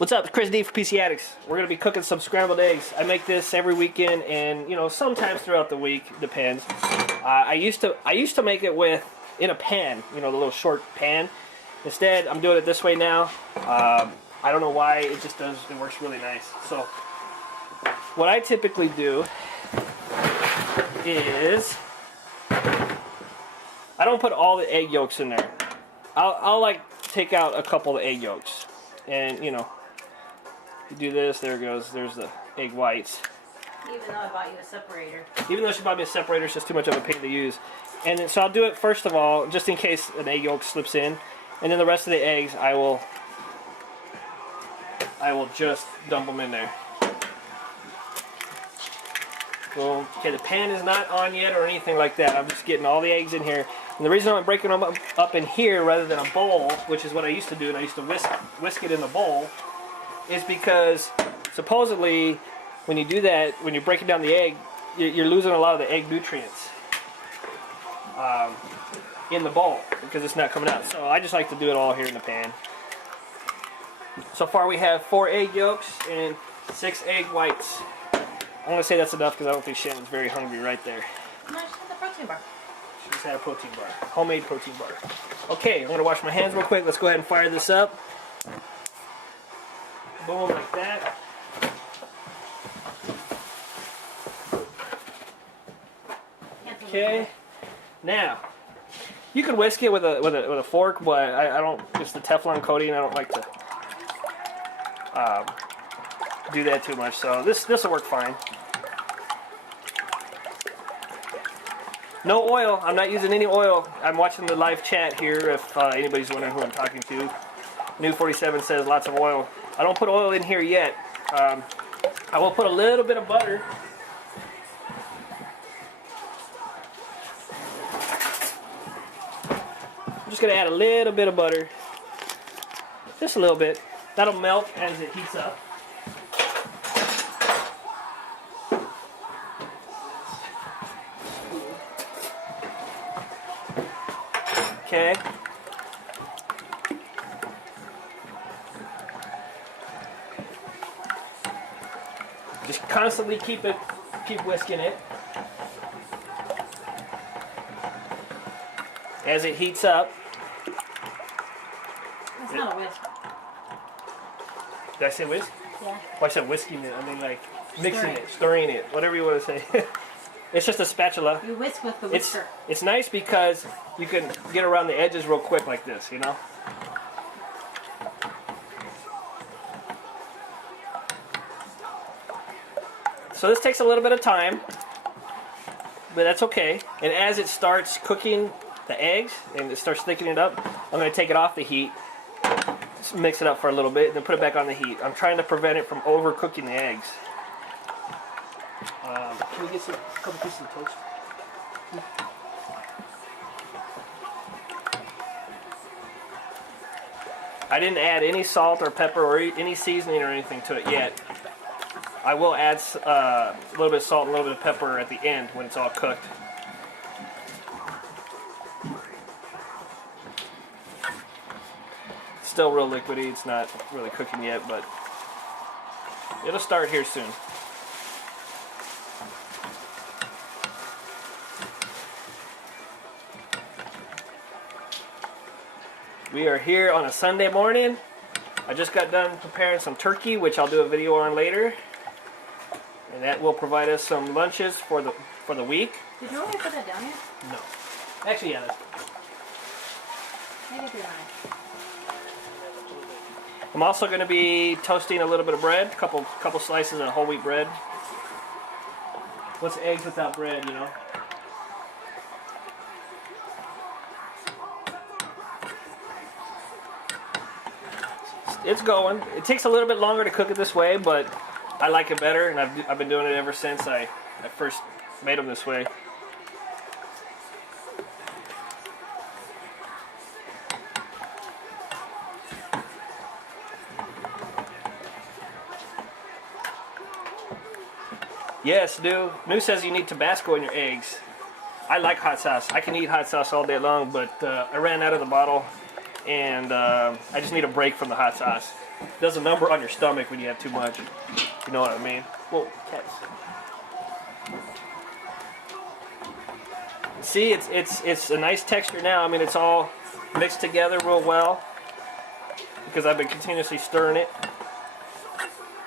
What's up? It's Chris D for PC-Addicts. We're going to be cooking some scrambled eggs. I make this every weekend and, you know, sometimes throughout the week, depends. I used to make it in a pan, you know, the little short pan. Instead, I'm doing it this way now. I don't know why, it works really nice. So, what I typically do is, I don't put all the egg yolks in there. I'll like take out a couple of egg yolks. And, you know, you do this, there it goes, there's the egg whites. Even though I bought you a separator. Even though she bought me a separator, it's just too much of a pain to use. And then, so I'll do it first of all, just in case an egg yolk slips in. And then the rest of the eggs, I will just dump them in there. Boom. Okay, the pan is not on yet or anything like that. I'm just getting all the eggs in here. And the reason I'm breaking them up in here rather than a bowl, which is what I used to do, and I used to whisk it in the bowl, is because supposedly when you do that, when you're breaking down the egg, you're losing a lot of the egg nutrients in the bowl because it's not coming out. So I just like to do it all here in the pan. So far we have 4 egg yolks and 6 egg whites. I'm going to say that's enough because I don't think Shannon's very hungry right there. No, I just had the protein bar. She just had a protein bar. Homemade protein bar. Okay, I'm going to wash my hands real quick. Let's go ahead and fire this up. Boom, like that. Okay. Now, you could whisk it with a fork, but I don't. It's the Teflon coating. I don't like to do that too much. So this will work fine. No oil. I'm not using any oil. I'm watching the live chat here. If anybody's wondering who I'm talking to, New 47 says lots of oil. I don't put oil in here yet. I will put a little bit of butter. I'm just going to add a little bit of butter. Just a little bit. That'll melt as it heats up. Okay. Just constantly keep whisking it. As it heats up. It's not a whisk. Did I say whisk? Yeah. Well, I said whisking it. I mean like mixing it, stirring it, whatever you want to say. It's just a spatula. You whisk with the whisker. It's nice because you can get around the edges real quick like this, you know? So this takes a little bit of time, but that's okay. And as it starts cooking the eggs and it starts thickening it up, I'm going to take it off the heat, just mix it up for a little bit, and then put it back on the heat. I'm trying to prevent it from overcooking the eggs. Can we get a couple pieces of toast? I didn't add any salt or pepper or any seasoning or anything to it yet. I will add a little bit of salt and a little bit of pepper at the end when it's all cooked. It's still real liquidy. It's not really cooking yet, but it'll start here soon. We are here on a Sunday morning. I just got done preparing some turkey, which I'll do a video on later. And that will provide us some lunches for the week. Did you already put that down here? No. Actually, yeah. Maybe you're right. I'm also going to be toasting a little bit of bread, a couple slices of whole wheat bread. What's eggs without bread, you know? It's going. It takes a little bit longer to cook it this way, but I like it better, and I've been doing it ever since I first made them this way. Yes, New says you need Tabasco in your eggs. I like hot sauce. I can eat hot sauce all day long, but I ran out of the bottle and I just need a break from the hot sauce. It does a number on your stomach when you have too much. You know what I mean? Whoa, cats. See, it's a nice texture now. I mean, it's all mixed together real well because I've been continuously stirring it.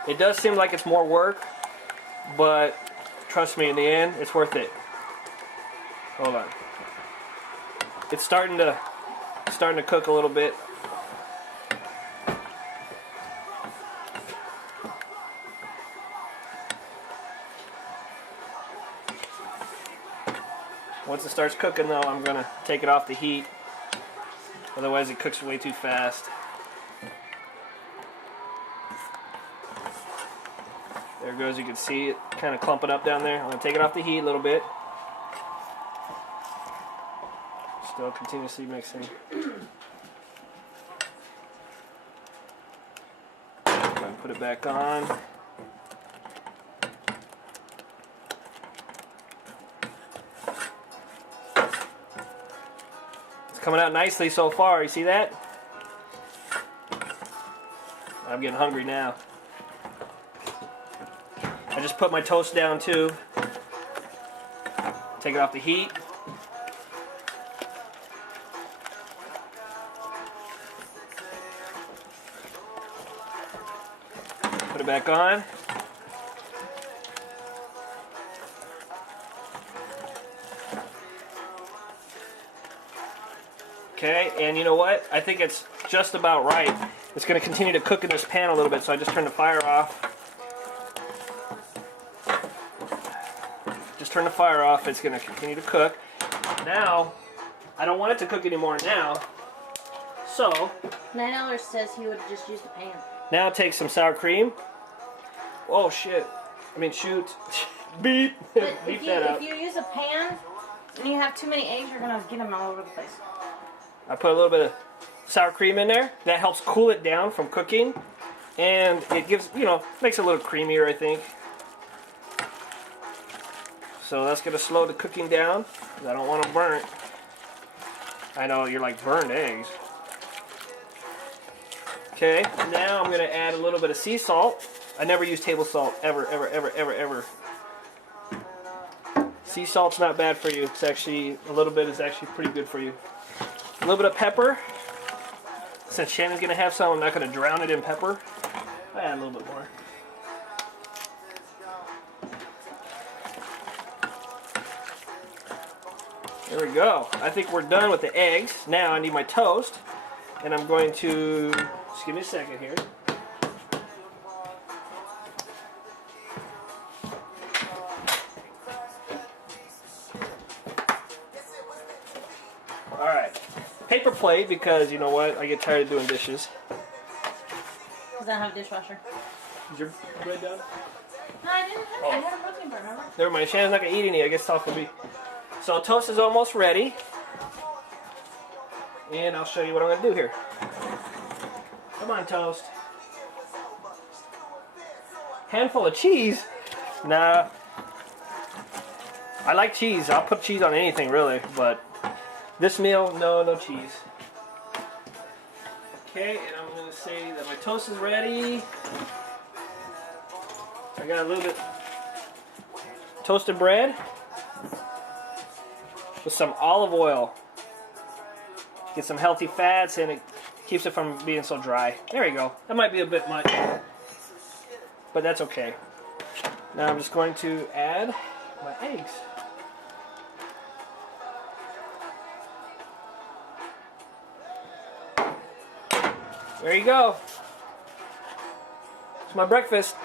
It does seem like it's more work, but trust me, in the end, it's worth it. Hold on. It's starting to cook a little bit. Once it starts cooking though, I'm gonna take it off the heat. Otherwise it cooks way too fast. There it goes, you can see it kind of clumping up down there. I'm gonna take it off the heat a little bit. Still continuously mixing. Put it back on. It's coming out nicely so far. You see that? I'm getting hungry now. I just put my toast down too. Take it off the heat. Put it back on. Okay, and you know what? I think it's just about right. It's going to continue to cook in this pan a little bit, so I just turn the fire off. Just turn the fire off. It's going to continue to cook. Now, I don't want it to cook anymore now. So, $9 says he would have just used a pan. now take some sour cream. Oh shit. I mean shoot. Beep. But Beep that out. if you use a pan and you have too many eggs, you're going to get them all over the place. I put a little bit of sour cream in there. That helps cool it down from cooking. And it gives, you know, makes it a little creamier, I think. So that's going to slow the cooking down. I don't want them burnt. I know, you're like, burned eggs. Okay, now I'm going to add a little bit of sea salt. I never use table salt, ever, ever, ever, ever, ever. Sea salt's not bad for you. It's actually, a little bit is actually pretty good for you. A little bit of pepper. Since Shannon's going to have some, I'm not going to drown it in pepper. I add a little bit more. There we go. I think we're done with the eggs. Now I need my toast. And I'm going to, just give me a second here. Alright. Paper plate because, you know what, I get tired of doing dishes. Because I don't have a dishwasher. Is your bread done? No, I didn't have I had a protein bar, remember? Never mind, Shannon's not going to eat any. I guess tough will be. So toast is almost ready. And I'll show you what I'm going to do here. Come on, toast. Handful of cheese? Nah. I like cheese. I'll put cheese on anything, really. But this meal, no cheese. Okay, and I'm going to say that my toast is ready. I got a little bit toasted bread with some olive oil. Get some healthy fats and it keeps it from being so dry. There you go. That might be a bit much, but that's okay. Now I'm just going to add my eggs. There you go. It's my breakfast.